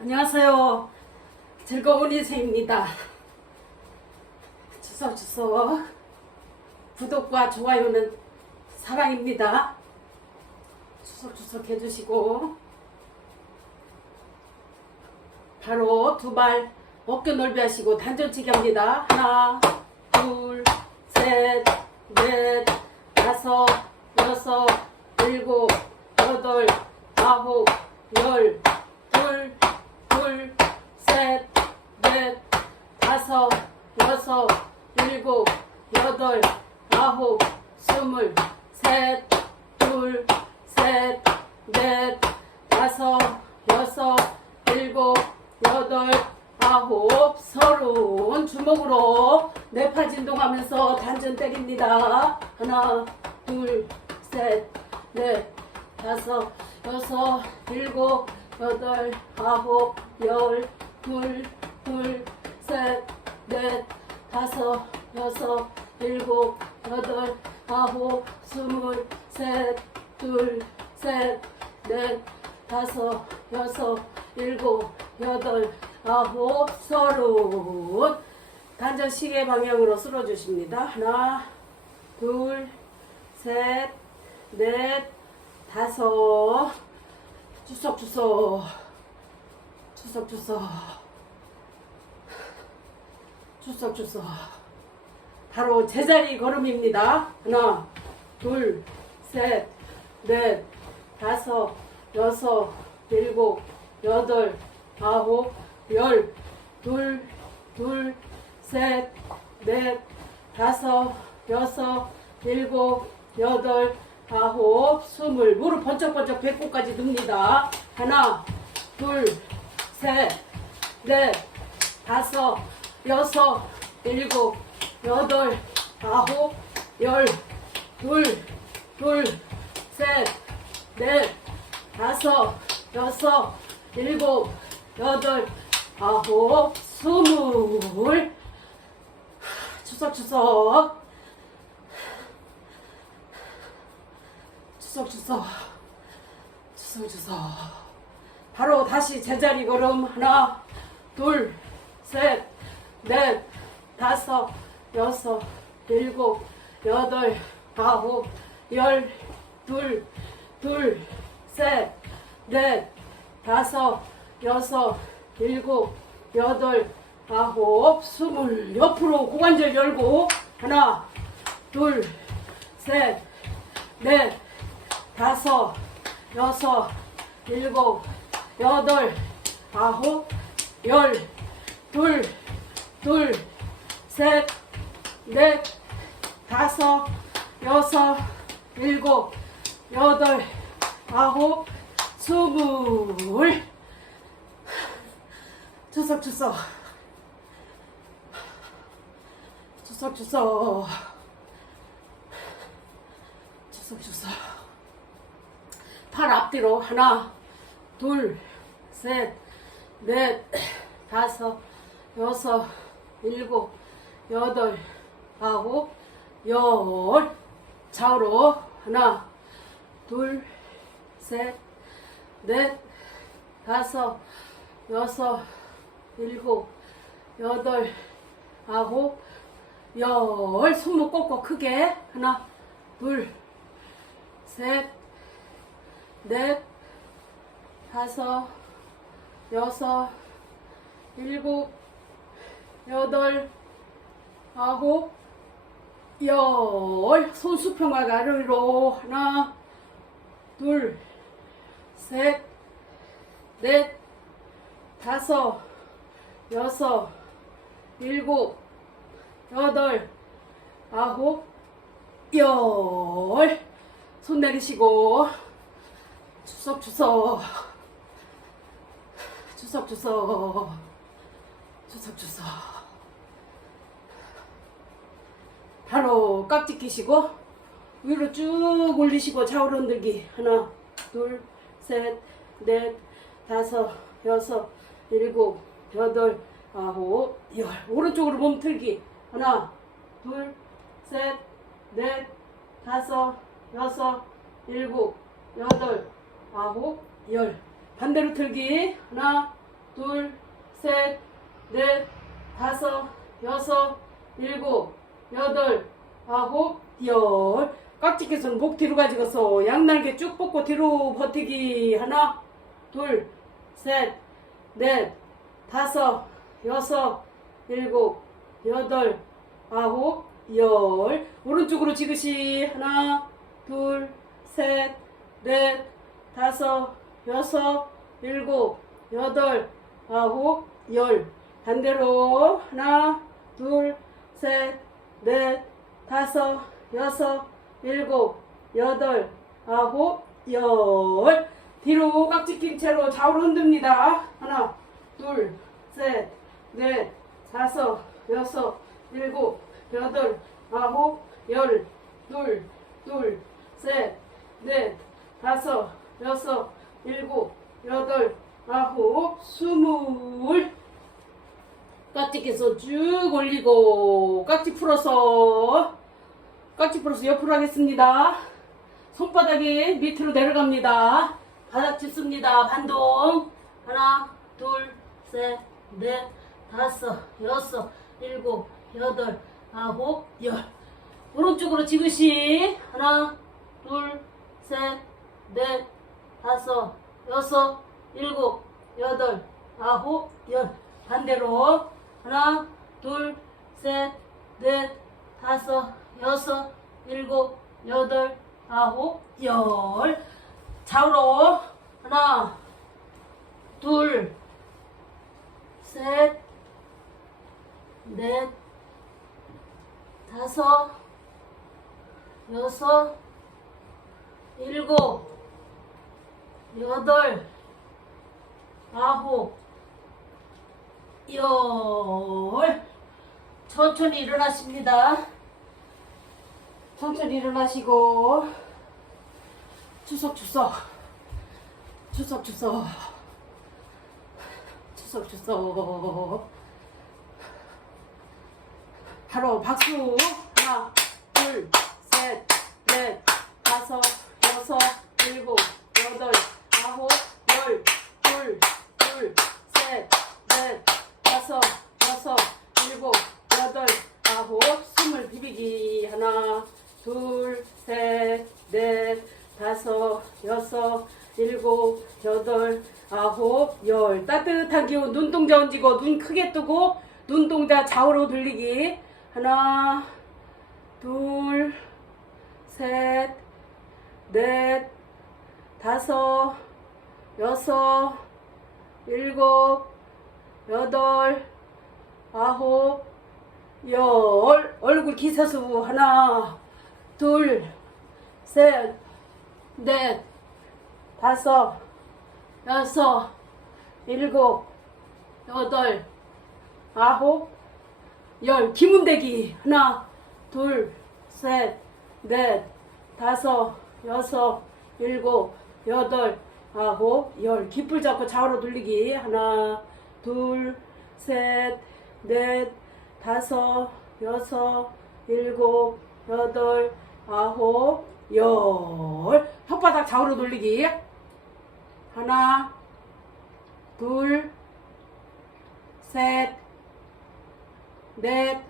안녕하세요. 즐거운 인생입니다. 주석 주석 구독과 좋아요는 사랑입니다. 주석 주석 해주시고 바로 두 발 어깨 넓이 하시고 단전치기 합니다. 하나, 둘, 셋, 넷, 다섯, 여섯, 일곱, 여덟, 아홉, 열, 둘, 둘, 셋, 넷, 다섯, 여섯, 일곱, 여덟, 아홉, 스물, 셋, 둘, 셋, 넷, 다섯, 여섯, 일곱, 여덟, 아홉, 서른 주먹으로 네파 진동하면서 단전 때립니다. 하나, 둘, 셋, 넷, 다섯, 여섯, 일곱, 여덟, 아홉, 열, 둘, 둘, 셋, 넷, 다섯, 여섯, 일곱, 여덟, 아홉, 스물, 셋, 둘, 셋, 넷, 다섯, 여섯, 일곱, 여덟, 아홉, 서른. 단전 시계 방향으로 쓸어주십니다. 하나, 둘, 셋, 넷, 다섯. 주석주석. 주석주석. 주석주석. 바로 제자리 걸음입니다. 하나, 둘, 셋, 넷, 다섯, 여섯, 일곱, 여덟, 아홉, 열, 둘, 둘, 셋, 넷, 다섯, 여섯, 일곱, 여덟, 아홉, 스물. 무릎 번쩍번쩍 배꼽까지 듭니다. 하나, 둘, 셋, 넷, 다섯, 여섯, 일곱, 여덟, 아홉, 열, 둘, 둘, 셋, 넷, 다섯, 여섯, 일곱, 여덟, 아홉, 스물. 추석 추석. 추석 추석. 추석 추석. 바로 다시 제자리 걸음 하나, 둘, 셋, 넷, 다섯, 여섯, 일곱, 여덟, 아홉, 열, 둘, 둘, 셋, 넷, 다섯, 여섯, 일곱, 여덟, 아홉, 스물. 옆으로 고관절 열고 하나, 둘, 셋, 넷, 다섯, 여섯, 일곱, 여덟, 아홉, 열, 둘, 둘, 셋, 넷, 다섯, 여섯, 일곱, 여덟, 아홉, 스물. 주석주석. 주석주석. 주석주석. 팔 앞뒤로 하나, 둘, 셋, 넷, 다섯, 여섯, 일곱, 여덟, 아홉, 열. 좌우로 하나, 둘, 셋, 넷, 다섯, 여섯, 일곱, 여덟, 아홉, 열. 손목 꺾고 크게. 하나, 둘, 셋, 넷, 다섯, 여섯, 일곱, 여덟, 아홉, 열. 손 수평과 아래로 하나, 둘, 셋, 넷, 다섯, 여섯, 일곱, 여덟, 아홉, 열. 손 내리시고 추석추석 추석추석 추석추석 바로 깍지 끼시고 위로 쭉 올리시고 좌우로 흔들기. 하나 둘 셋 넷 다섯 여섯 일곱 여덟 아홉 열. 오른쪽으로 몸 틀기. 하나 둘 셋 넷 다섯 여섯 일곱 여덟 아홉 열. 반대로 틀기. 하나 둘, 셋, 넷, 다섯, 여섯, 일곱, 여덟, 아홉, 열. 깍지 껴서는 목 뒤로 가지고서 양날개 쭉 뻗고 뒤로 버티기. 하나, 둘, 셋, 넷, 다섯, 여섯, 일곱, 여덟, 아홉, 열. 오른쪽으로 지그시. 하나, 둘, 셋, 넷, 다섯, 여섯, 일곱, 여덟, 아홉, 열. 반대로. 하나, 둘, 셋, 넷, 다섯, 여섯, 일곱, 여덟, 아홉, 열. 뒤로 깍지 낀 채로 좌우로 흔듭니다. 하나, 둘, 셋, 넷, 다섯, 여섯, 일곱, 여덟, 아홉, 열. 둘, 둘, 셋, 넷, 다섯, 여섯, 일곱, 여덟, 아홉, 스물. 깍지 껴서 쭉 올리고, 깍지 풀어서, 깍지 풀어서 옆으로 하겠습니다. 손바닥이 밑으로 내려갑니다. 바닥 짚습니다. 반동. 하나, 둘, 셋, 넷, 다섯, 여섯, 일곱, 여덟, 아홉, 열. 오른쪽으로 지그시. 하나, 둘, 셋, 넷, 다섯, 여섯, 일곱, 여덟, 아홉, 열. 반대로. 하나, 둘, 셋, 넷, 다섯, 여섯, 일곱, 여덟, 아홉, 열. 좌우로. 하나, 둘, 셋, 넷, 다섯, 여섯, 일곱, 여덟, 아홉, 열. 천천히 일어나십니다. 천천히 일어나시고, 추석 추석, 추석 추석, 추석 추석. 바로 박수. 하나, 둘, 셋, 넷, 다섯, 여섯, 일곱, 여덟, 아홉, 열, 둘, 둘, 셋, 넷, 다섯, 여섯, 일곱, 여덟, 아홉, 스물 비비기. 하나, 둘, 셋, 넷, 다섯, 여섯, 일곱, 여덟, 아홉, 열. 따뜻한 기운 눈동자 얹고 눈 크게 뜨고 눈동자 좌우로 돌리기. 하나, 둘, 셋, 넷, 다섯, 여섯, 일곱, 여덟, 아홉, 열. 얼굴 기세수 하나, 둘, 셋, 넷, 다섯, 여섯, 일곱, 여덟, 아홉, 열. 기문대기. 하나, 둘, 셋, 넷, 다섯, 여섯, 일곱, 여덟, 아홉, 열. 깃불 잡고 좌우로 돌리기. 하나, 둘, 셋, 넷, 다섯, 여섯, 일곱, 여덟, 아홉, 열. 혓바닥 좌우로 돌리기. 하나, 둘, 셋, 넷,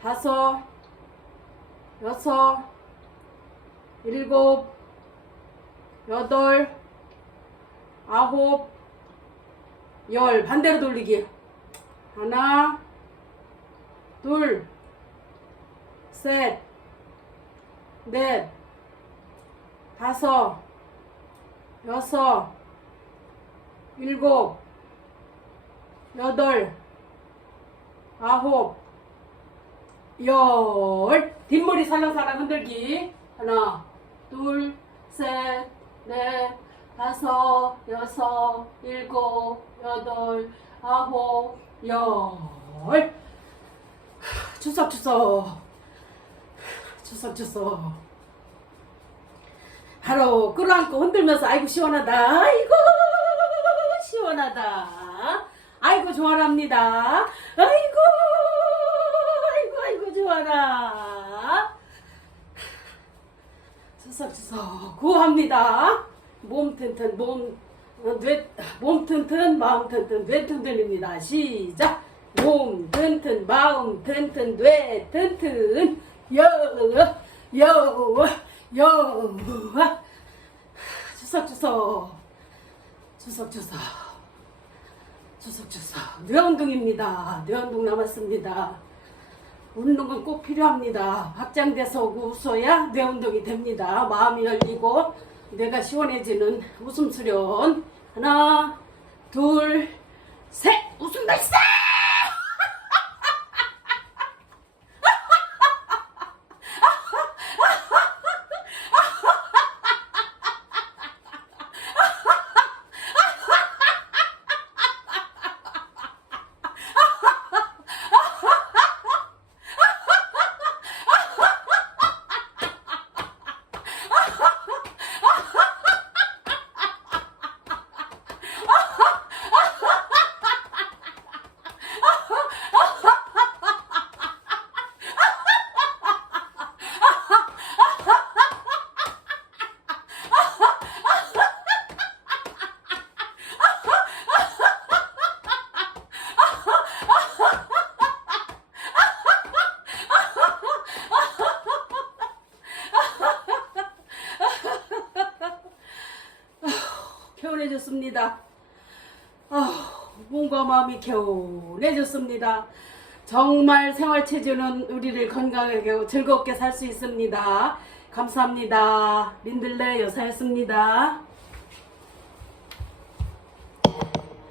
다섯, 여섯, 일곱, 여덟, 아홉, 열. 반대로 돌리기. 하나, 둘, 셋, 넷, 다섯, 여섯, 일곱, 여덟, 아홉, 열. 뒷머리 살랑살랑 흔들기. 하나, 둘, 셋, 넷, 다섯, 여섯, 일곱, 여덟, 아홉, 열. 추석, 추석. 추석, 추석. 바로 끌어안고 흔들면서 아이고 시원하다. 아이고 시원하다. 아이고 좋아랍니다. 아이고 아이고 아이고 좋아라. 추석추석 구합니다. 몸 튼튼 몸 어, 뇌, 몸 튼튼, 마음 튼튼, 뇌 튼튼입니다. 시작. 몸 튼튼, 마음 튼튼, 뇌 튼튼. 여, 여, 여. 주석주석. 주석주석. 주석주석. 뇌운동입니다. 뇌운동 남았습니다. 운동은 꼭 필요합니다. 확장돼서 웃어야 뇌운동이 됩니다. 마음이 열리고 뇌가 시원해지는 웃음 수련. 하나, 둘, 셋. 웃음 발사! 개운해졌습니다. 아, 몸과 마음이 개운해졌습니다. 정말 생활체조는 우리를 건강하게 즐겁게 살 수 있습니다. 감사합니다. 린들레 여사였습니다.